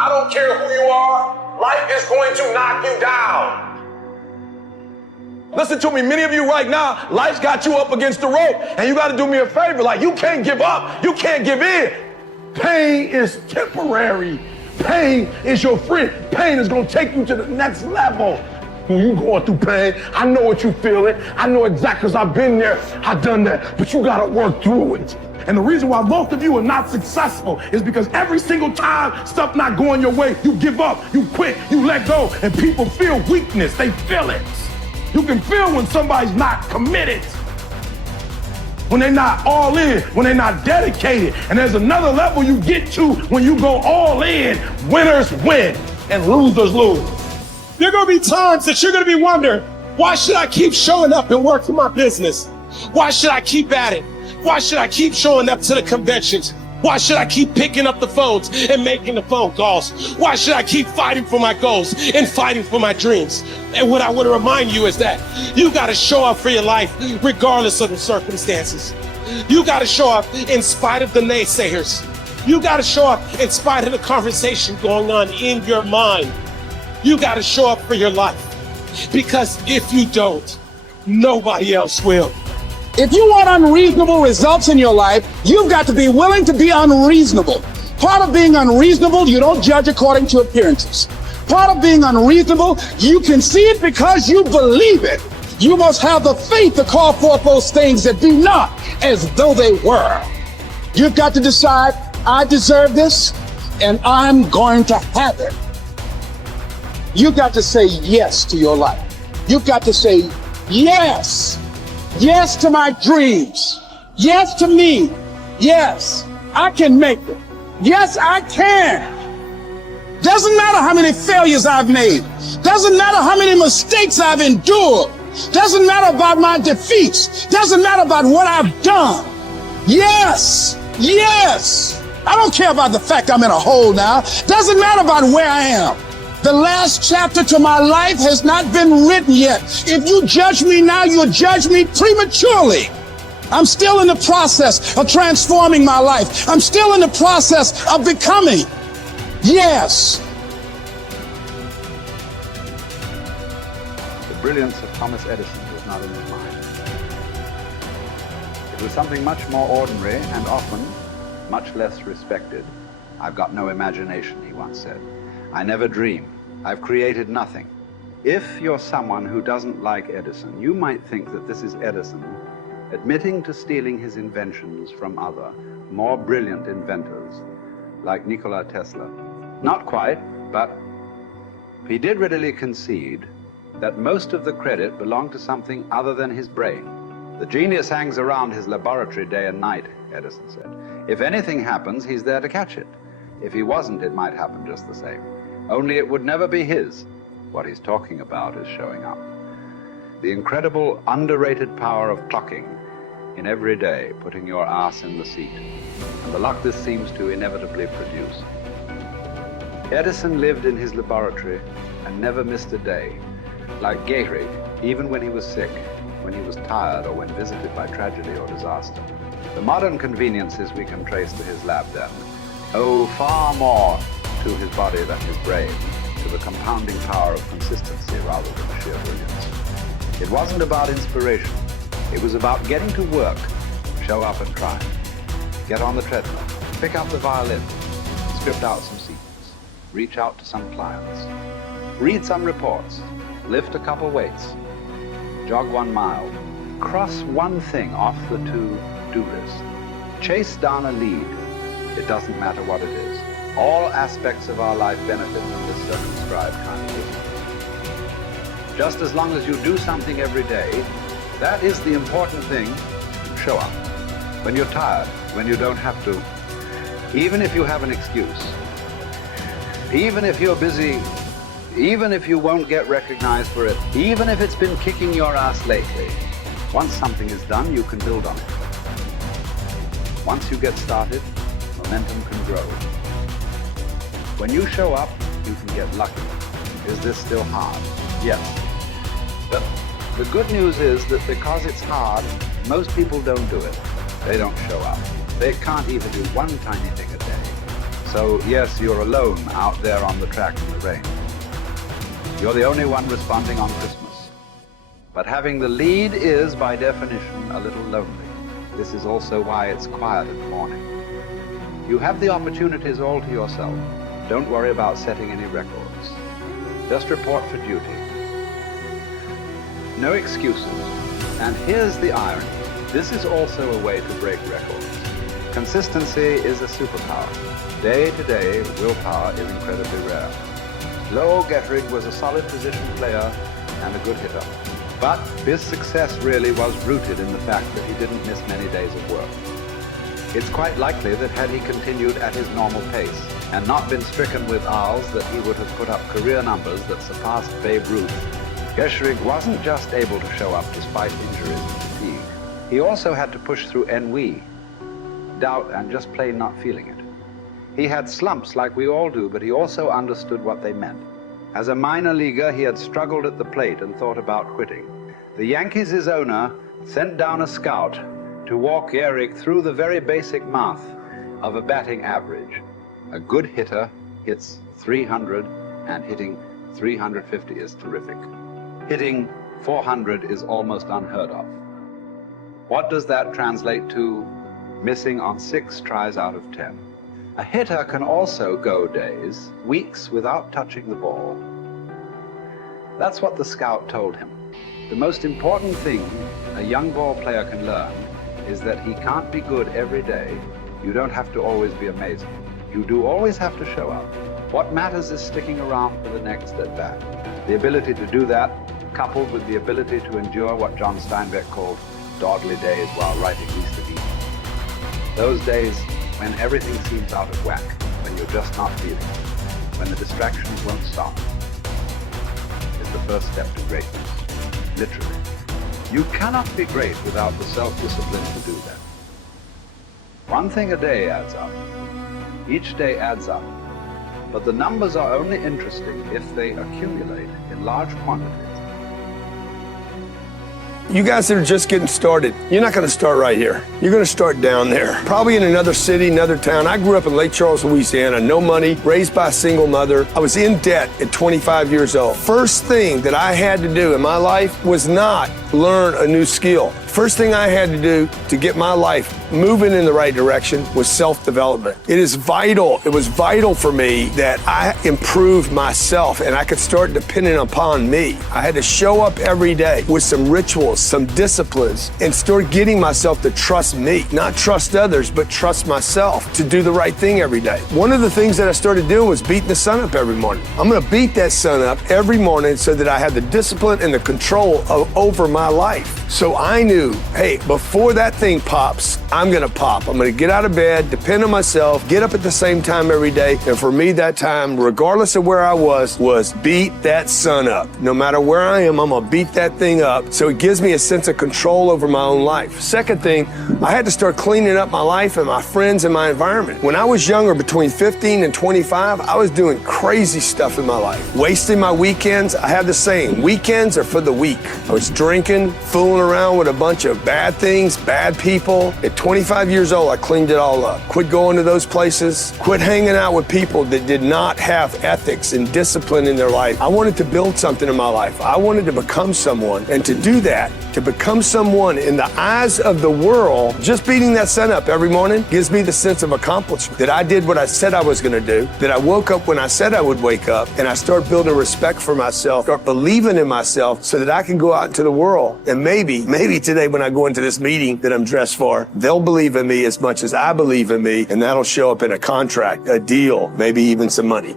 I don't care who you are. Life is going to knock you down. Listen to me, many of you right now, life's got you up against the rope, and you got to do me a favor. Like, you can't give up. You can't give in. Pain is temporary. Pain is your friend. Pain is going to take you to the next level. When you going through pain, I know what you feeling. I know exactly, because I've been there. I've done that. But you got to work through it. And the reason why most of you are not successful is because every single time stuff not going your way, you give up, you quit, you let go, and people feel weakness. They feel it. You can feel when somebody's not committed, when they're not all in, when they're not dedicated. And there's another level you get to when you go all in. Winners win and losers lose. There are going to be times that you're going to be wondering, why should I keep showing up and work for my business? Why should I keep at it? Why should I keep showing up to the conventions? Why should I keep picking up the phones and making the phone calls? Why should I keep fighting for my goals and fighting for my dreams? And what I want to remind you is that you got to show up for your life regardless of the circumstances. You got to show up in spite of the naysayers. You got to show up in spite of the conversation going on in your mind. You got to show up for your life, because if you don't, nobody else will. If you want unreasonable results in your life, you've got to be willing to be unreasonable. Part of being unreasonable, you don't judge according to appearances. Part of being unreasonable, you can see it because you believe it. You must have the faith to call forth those things that be not as though they were. You've got to decide, I deserve this, and I'm going to have it. You've got to say yes to your life. You've got to say yes. Yes to my dreams. Yes to me. Yes, I can make it. Yes, I can. Doesn't matter how many failures I've made. Doesn't matter how many mistakes I've endured. Doesn't matter about my defeats. Doesn't matter about what I've done. Yes, yes. I don't care about the fact I'm in a hole now. Doesn't matter about where I am. The last chapter to my life has not been written yet. If you judge me now, you'll judge me prematurely. I'm still in the process of transforming my life. I'm still in the process of becoming. Yes. The brilliance of Thomas Edison was not in his mind. It was something much more ordinary and often much less respected. I've got no imagination, he once said. I never dream. I've created nothing. If you're someone who doesn't like Edison, you might think that this is Edison admitting to stealing his inventions from other, more brilliant inventors, like Nikola Tesla. Not quite, but he did readily concede that most of the credit belonged to something other than his brain. The genius hangs around his laboratory day and night, Edison said. If anything happens, he's there to catch it. If he wasn't, it might happen just the same. Only it would never be his. What he's talking about is showing up. The incredible, underrated power of clocking in every day, putting your ass in the seat, and the luck this seems to inevitably produce. Edison lived in his laboratory and never missed a day. Like Gehrig, even when he was sick, when he was tired, or when visited by tragedy or disaster. The modern conveniences we can trace to his lab then owe far more to his body than his brain, to the compounding power of consistency rather than sheer brilliance. It wasn't about inspiration. It was about getting to work, show up and try. Get on the treadmill, pick up the violin, script out some sequence, reach out to some clients, read some reports, lift a couple weights, jog 1 mile, cross one thing off the to-do list, chase down a lead. It doesn't matter what it is. All aspects of our life benefit from this circumscribed kind of wisdom. Just as long as you do something every day, that is the important thing. Show up. When you're tired, when you don't have to, even if you have an excuse, even if you're busy, even if you won't get recognized for it, even if it's been kicking your ass lately, once something is done, you can build on it. Once you get started, momentum can grow. When you show up, you can get lucky. Is this still hard? Yes. But the good news is that because it's hard, most people don't do it. They don't show up. They can't even do one tiny thing a day. So So yes, you're alone out there on the track in the rain. You're the only one responding on Christmas. But having the lead is, by definition, a little lonely. This is also why it's quiet in the morning. You have the opportunities all to yourself. Don't worry about setting any records. Just report for duty. No excuses. And here's the irony. This is also a way to break records. Consistency is a superpower. Day to day, willpower is incredibly rare. Lowell Gettrig was a solid position player and a good hitter. But his success really was rooted in the fact that he didn't miss many days of work. It's quite likely that had he continued at his normal pace and not been stricken with R's, that he would have put up career numbers that surpassed Babe Ruth. Gettrig wasn't just able to show up despite injuries and fatigue. He also had to push through ennui, doubt, and just plain not feeling it. He had slumps like we all do, but he also understood what they meant. As a minor leaguer, he had struggled at the plate and thought about quitting. The Yankees' owner sent down a scout to walk Gehrig through the very basic math of a batting average. A good hitter hits 300, and hitting 350 is terrific. Hitting 400 is almost unheard of. What does that translate to? Missing on 6 tries out of 10. A hitter can also go days, weeks without touching the ball. That's what the scout told him. The most important thing a young ball player can learn is that he can't be good every day. You don't have to always be amazing. You do always have to show up. What matters is sticking around for the next at-bat. The ability to do that, coupled with the ability to endure what John Steinbeck called dogly days while writing East of Eden. Those days when everything seems out of whack, when you're just not feeling it, when the distractions won't stop, is the first step to greatness, literally. You cannot be great without the self-discipline to do that. One thing a day adds up. Each day adds up. But the numbers are only interesting if they accumulate in large quantities. You guys that are just getting started, you're not going to start right here. You're going to start down there, probably in another city, another town. I grew up in Lake Charles, Louisiana, no money, raised by a single mother. I was in debt at 25 years old. First thing that I had to do in my life was not learn a new skill. First thing I had to do to get my life moving in the right direction was self-development. It is vital. It was vital for me that I improved myself and I could start depending upon me. I had to show up every day with some rituals, some disciplines, and start getting myself to trust me, not trust others, but trust myself to do the right thing every day. One of the things that I started doing was beating the sun up every morning. I'm going to beat that sun up every morning so that I have the discipline and the control over my life. So I knew, hey, before that thing pops, I'm going to pop. I'm going to get out of bed, depend on myself, get up at the same time every day. And for me, that time, regardless of where I was beat that sun up. No matter where I am, I'm going to beat that thing up. So it gives me a sense of control over my own life. Second thing, I had to start cleaning up my life and my friends and my environment. When I was younger, between 15 and 25, I was doing crazy stuff in my life. Wasting my weekends. I have the saying, weekends are for the weak. I was drinking, fooling around with a bunch of bad things, bad people. At 25 years old, I cleaned it all up. Quit going to those places. Quit hanging out with people that did not have ethics and discipline in their life. I wanted to build something in my life. I wanted to become someone. And to do that, to become someone in the eyes of the world, just beating that sun up every morning gives me the sense of accomplishment that I did what I said I was going to do, that I woke up when I said I would wake up, and I start building respect for myself, start believing in myself so that I can go out into the world. And maybe today when I go into this meeting that I'm dressed for, they'll believe in me as much as I believe in me, and that'll show up in a contract, a deal, maybe even some money.